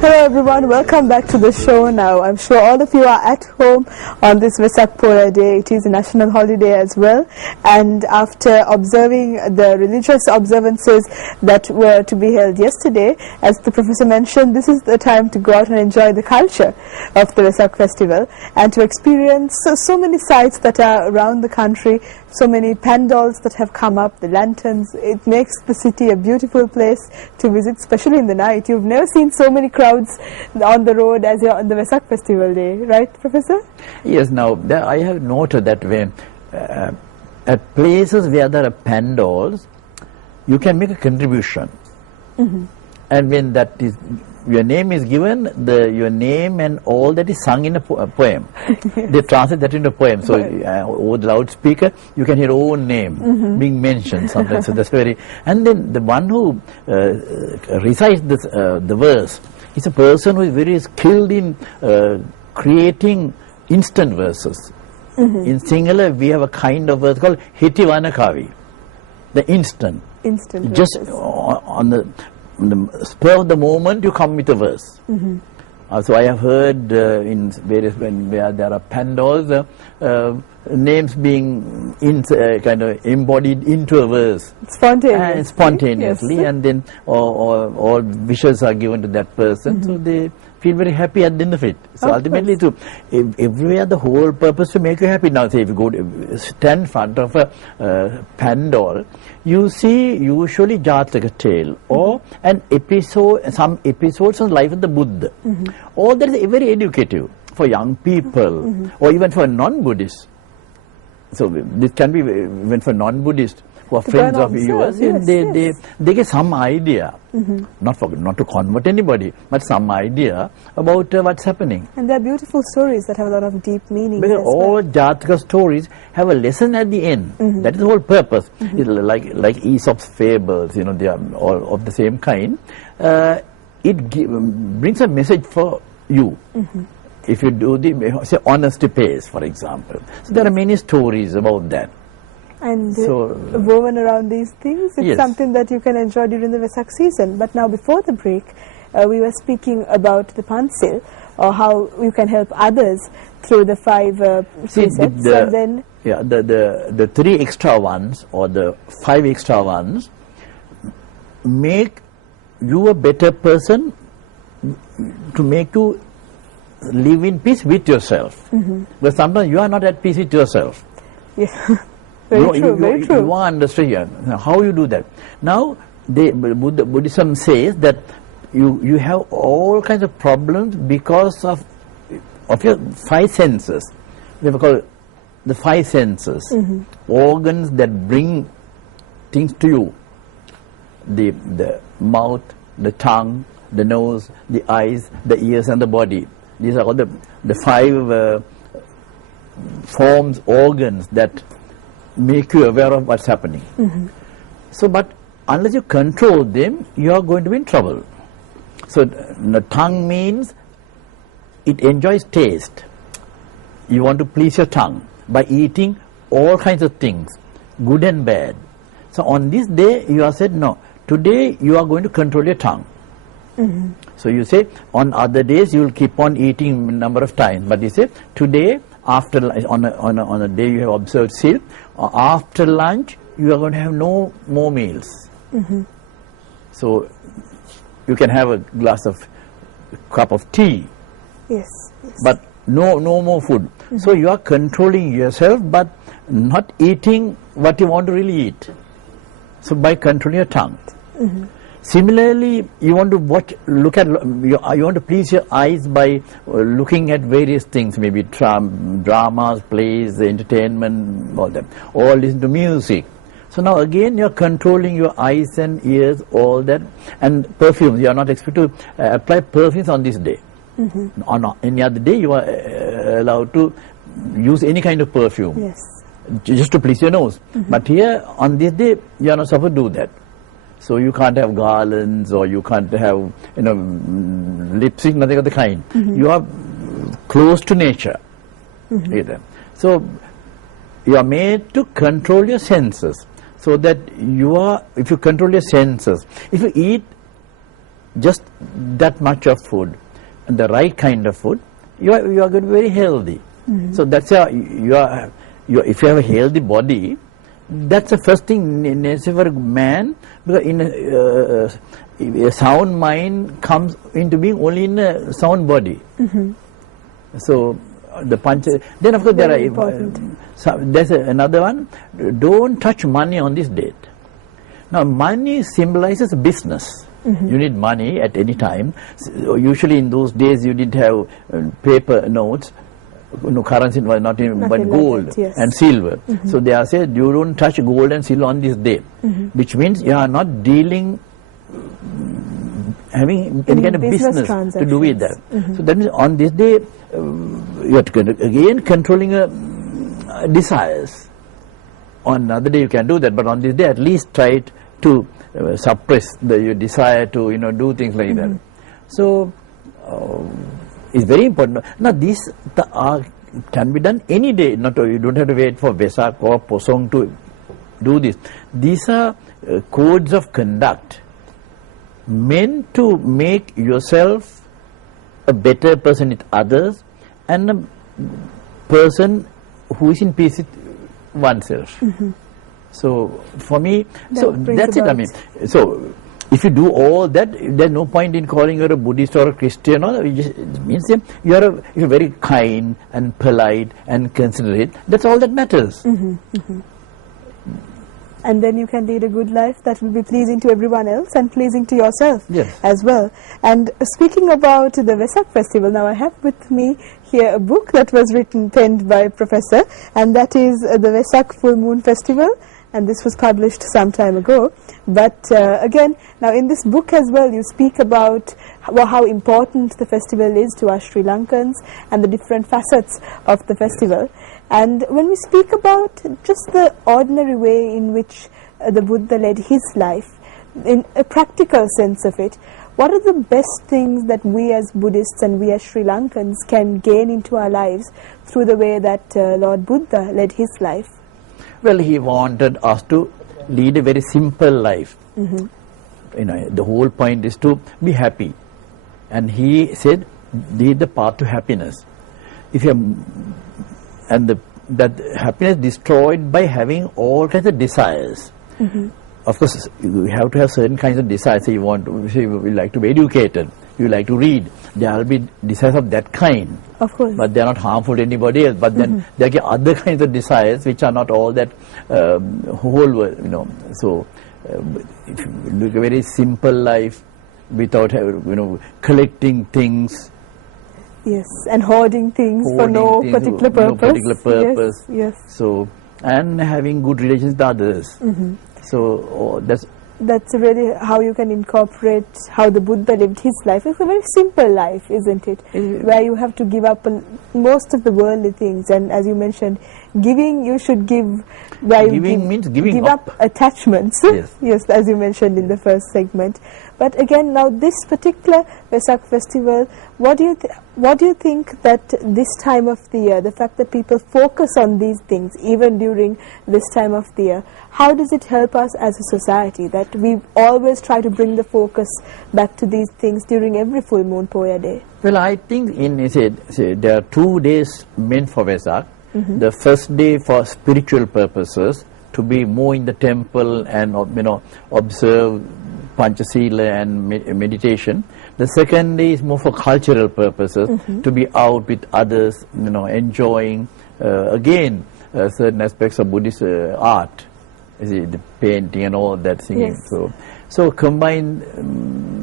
Hello everyone, welcome back to the show now. I'm sure all of you are at home on this Vesak Pura Day. It is a national holiday as well. And after observing the religious observances that were to be held yesterday, as the professor mentioned, this is the time to go out and enjoy the culture of the Vesak festival and to experience so many sights that are around the country, so many pandals that have come up, the lanterns. It makes the city a beautiful place to visit, especially in the night. You've never seen so many crowds on the road as you're on the Vesak Festival Day, right, Professor? Yes, now I have noted that when at places where there are pandals, you can make a contribution. And when that is, your name is given, your name and all that is sung in a poem. They translate that into a poem. So over the loudspeaker, you can hear your own name being mentioned sometimes. So that's very. And then the one who recites this, the verse is a person who is very skilled in creating instant verses. In Sinhala, we have a kind of verse called Hitivana Kavi, the instant. Instant Just verses. on the spur of the moment, you come with a verse. So I have heard in various where there are pandals, names being kind of embodied into a verse. Spontaneously, Yes. and then all wishes are given to that person. So they feel very happy at the end of it. So ultimately, everywhere the whole purpose to make you happy. Now, say if you go to stand in front of a pandal, you see usually Jataka tale or an episode, some episodes on the life of the Buddha. All that is very educative for young people or even for non-Buddhists. So this can be even for non-Buddhists who are friends of yours. They get some idea, not to convert anybody, but some idea about what's happening. And they're beautiful stories that have a lot of deep meaning. Because all Jataka stories have a lesson at the end. That is the whole purpose. It's like Aesop's fables, you know, they are all of the same kind. It brings a message for you. If you do the, say, honesty pays, for example. So there are many stories about that. And woven around these things, it's something that you can enjoy during the Vesak season. But now, before the break, we were speaking about the Pansil, or how you can help others through the 5 precepts. And then the 3 extra ones or the 5 extra ones make you a better person, to make you live in peace with yourself. But sometimes you are not at peace with yourself. Yes. Very true. You are under stress here. Now, how you do that? Now, Buddhism says that you have all kinds of problems because of your 5 senses. They call the 5 senses, organs that bring things to you. The mouth, the tongue, the nose, the eyes, the ears, and the body. These are all the 5 forms, organs that make you aware of what's happening. So, but unless you control them, you are going to be in trouble. So, the tongue means it enjoys taste. You want to please your tongue by eating all kinds of things, good and bad. So, on this day, you are said, no, today you are going to control your tongue. So you say, on other days you will keep on eating a number of times, but you say, today, after on a day you have observed seal, after lunch you are going to have no more meals. So you can have a cup of tea, but no more food. So you are controlling yourself, but not eating what you want to really eat. So by controlling your tongue. Similarly, you want to you want to please your eyes by looking at various things, maybe dramas, plays, entertainment, all that, or listen to music. So now again, you're controlling your eyes and ears, all that, and perfumes. You are not expected to apply perfumes on this day. On any other day, you are allowed to use any kind of perfume, just to please your nose. But here, on this day, you are not supposed to do that. So you can't have garlands, or you can't have, lipstick, nothing of the kind. You are close to nature. So you are made to control your senses, so that if you control your senses, if you eat just that much of food, and the right kind of food, you are going to be very healthy. So that's if you have a healthy body, that's the first thing necessary for a man, because a sound mind comes into being only in a sound body. So the then of course there are there's another one. Don't touch money on this date. Now money symbolizes business. You need money at any time. So usually in those days you didn't have paper notes. No currency was not in, but gold like that, and silver. So they are said you don't touch gold and silver on this day, which means you are not dealing, having any kind of business to do with that. So that means on this day you have to again controlling desires. On another day you can do that, but on this day at least try to suppress your desire to do things like that. So it's very important. Now these can be done any day. Not you don't have to wait for Vesak or Posong to do this. These are codes of conduct meant to make yourself a better person with others and a person who is in peace with oneself. So for me, so that's it. I mean, so if you do all that, there's no point in calling you a Buddhist or a Christian. Or it means you're very kind and polite and considerate. That's all that matters. And then you can lead a good life that will be pleasing to everyone else and pleasing to yourself as well. And speaking about the Vesak festival, now I have with me here a book that was penned by a professor, and that is the Vesak Full Moon Festival, and this was published some time ago. But again, now in this book as well, you speak about how important the festival is to us Sri Lankans and the different facets of the festival. And when we speak about just the ordinary way in which the Buddha led his life, in a practical sense of it, what are the best things that we as Buddhists and we as Sri Lankans can gain into our lives through the way that Lord Buddha led his life? Well, he wanted us to lead a very simple life. The whole point is to be happy. And he said, lead the path to happiness. If you that happiness destroyed by having all kinds of desires. Of course, you have to have certain kinds of desires. So you like to be educated, you like to read. There will be desires of that kind. Of course. But they are not harmful to anybody else. But then there are other kinds of desires which are not all that whole world, So if you look at a very simple life without collecting things. Yes, and hoarding things for no particular purpose. No particular purpose. Yes. So, and having good relations with others. So that's really how you can incorporate how the Buddha lived his life. It's a very simple life, isn't it? Where you have to give up most of the worldly things, and as you mentioned, giving, you should give where giving means giving give up attachments. Yes, as you mentioned in the first segment. But again, now this particular Vesak festival, what do you think that this time of the year, the fact that people focus on these things even during this time of the year, how does it help us as a society that we always try to bring the focus back to these things during every full moon Poya day? Well, I think there are 2 days meant for Vesak. The first day for spiritual purposes, to be more in the temple and observe Panchasila and meditation. The second day is more for cultural purposes, to be out with others, enjoying again certain aspects of Buddhist art, the painting and all that, singing. So combined,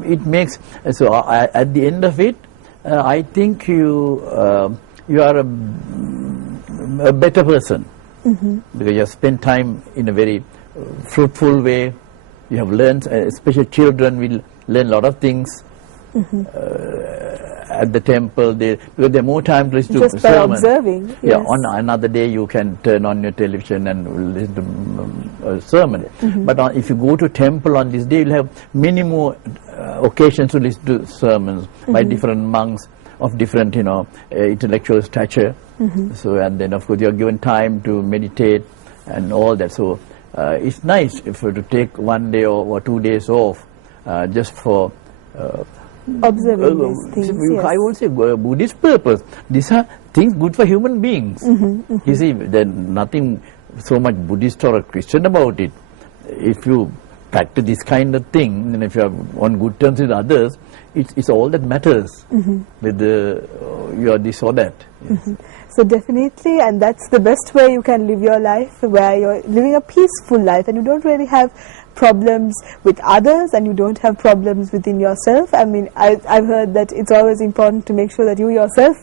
it makes at the end of it, I think you are a better person, because you have spent time in a very fruitful way. You have learned, especially children will learn a lot of things at the temple. Because they have more time to listen to just by observing. On another day you can turn on your television and listen to a sermon. But if you go to temple on this day, you'll have many more occasions to listen to sermons by different monks of different, intellectual stature. So, and then of course you are given time to meditate and all that. So it's nice if to take 1 day or 2 days off just for observing these things. Yes. I won't say Buddhist purpose. These are things good for human beings. You see, there's nothing so much Buddhist or Christian about it. If you practice this kind of thing, and if you are on good terms with others, it's all that matters. Whether you are this or that. Yes. So definitely, and that's the best way you can live your life, where you're living a peaceful life and you don't really have problems with others and you don't have problems within yourself. I mean, I've heard that it's always important to make sure that you yourself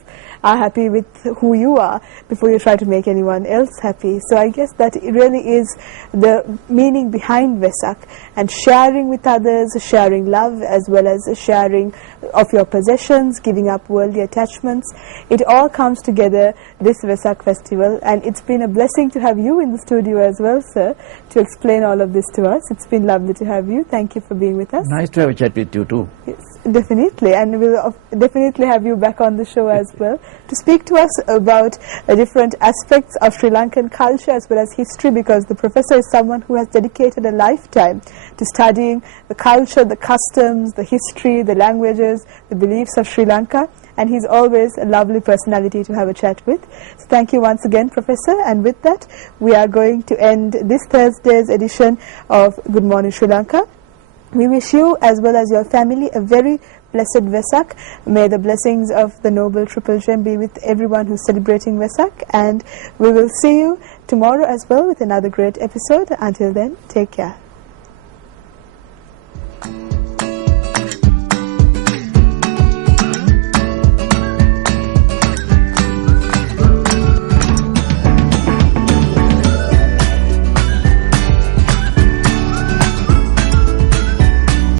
are happy with who you are before you try to make anyone else happy. So I guess that it really is the meaning behind Vesak, and sharing with others, sharing love as well as sharing of your possessions, giving up worldly attachments. It all comes together this Vesak festival, and it's been a blessing to have you in the studio as well, sir, to explain all of this to us. It's been lovely to have you. Thank you for being with us. Nice to have a chat with you too. Yes, definitely, and we'll definitely have you back on the show as well to speak to us about different aspects of Sri Lankan culture as well as history, because the professor is someone who has dedicated a lifetime to studying the culture, the customs, the history, the languages, the beliefs of Sri Lanka, and he's always a lovely personality to have a chat with. So thank you once again, Professor, and with that we are going to end this Thursday's edition of Good Morning Sri Lanka. We wish you as well as your family a very blessed Vesak. May the blessings of the Noble Triple Gem be with everyone who's celebrating Vesak, and we will see you tomorrow as well with another great episode. Until then, take care.